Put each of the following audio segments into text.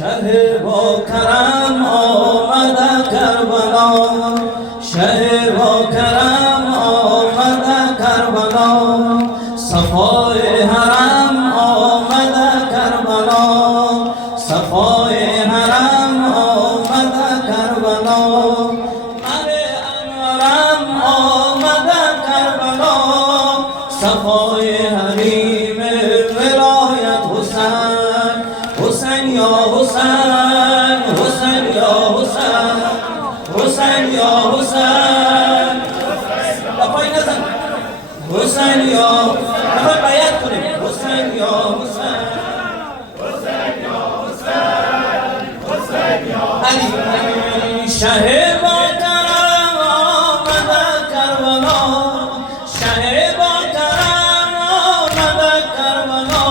شه با کرم آمد کربلا، شه با کرم آمد کربلا، صفای حرم آمد کربلا، صفای حرم آمد کربلا، مر انورم آمد کربلا، صفای حریم ولایت حسین، حسین یا حسین، حسین یا حسین، حسین یا حسین، پای نزن، حسین یا نفر بیعت کنیم، حسین یا حسین، حسین یا حسین، حسین یا علی شه با کرم آمد کربلا، شه با کرم آمد کربلا،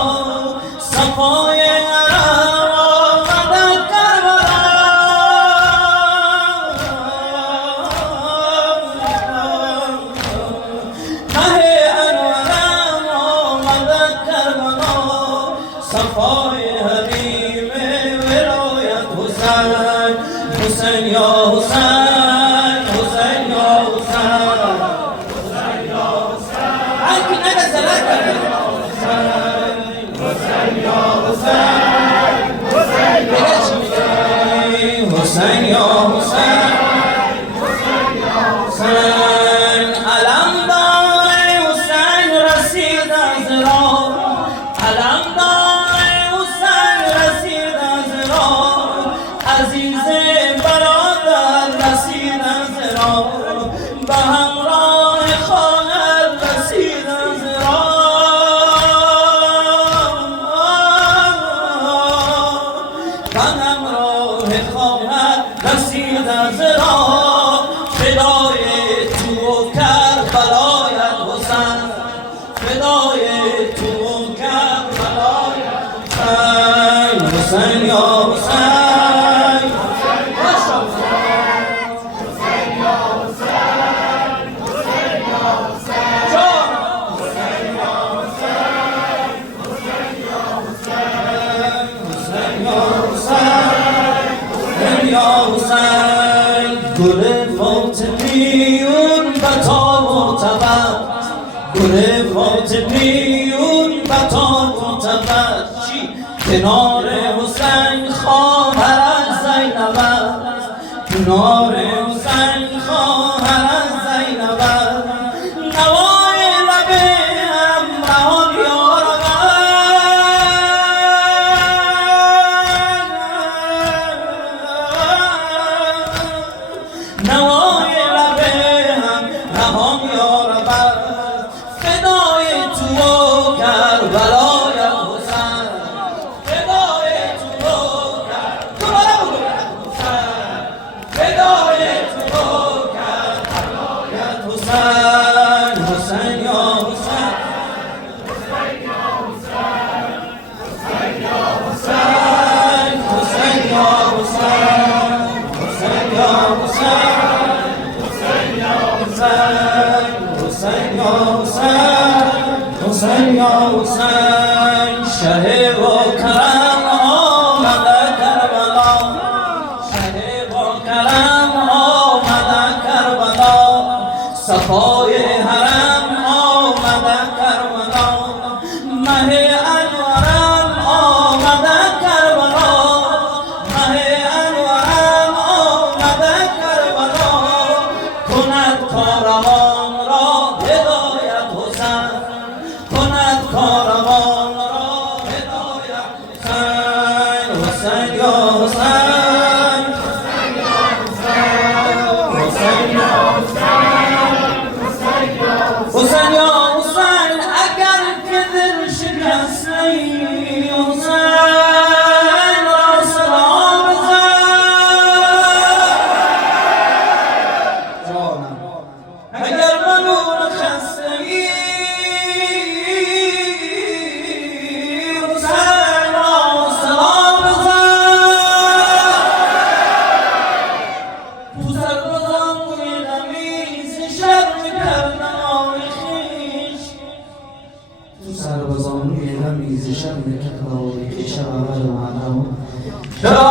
صفای حرم آمد کربلا، مه انورم آمد کربلا، صفای حریم ولایت حسین، حسین یا حسین، حسین یا حسین، حسین یا حسین، هر کی نگذره کرده حسین یا حسین، حسین یا حسین، حسین یا حسین، حسین یا حسین، علمدار حسین رسید از راه، علمدار حسین رسید از راه، عزیز برادر رسید از راه، به همراه خواهر رسید از راه، به همراه خواهر رسید از راه، فدای تو کربلای حسین، فدای تو کربلای حسین، حسین یا حسین، گل فاطمیون بتا معتبر، گل فاطمیون بتا معتبر، کنار حسین خواهر از زینب، کنار حسین خواهر از زینب، نوای لب همراهان یارب، نوای لب همراهان یارب، فدای تو کربلای حسین، فدای تو کربلای حسین، فدای تو کربلای حسین، حسین یا حسین، حسین یا حسین، حسین یا حسین، حسین یا حسین، حسین یا حسین، حسین یا حسین، حسین یا حسین، حسین یا حسین، شه و کرم آمد کربلا، شه و کرم آمد کربلا، صفای حرم آمد کربلا، مه انورم آمد کربلا، مه انورم آمد کربلا، کند کاروان را هدایت حسین، کند کاروان را هدایت حسین، حسین یا حسین، حسین یا حسین، حسین یا حسین، حسین یا حسین، اگر که دل شکستی حسین را سلام بزن، اگر منون خستگی حسین را سلام بزن، یا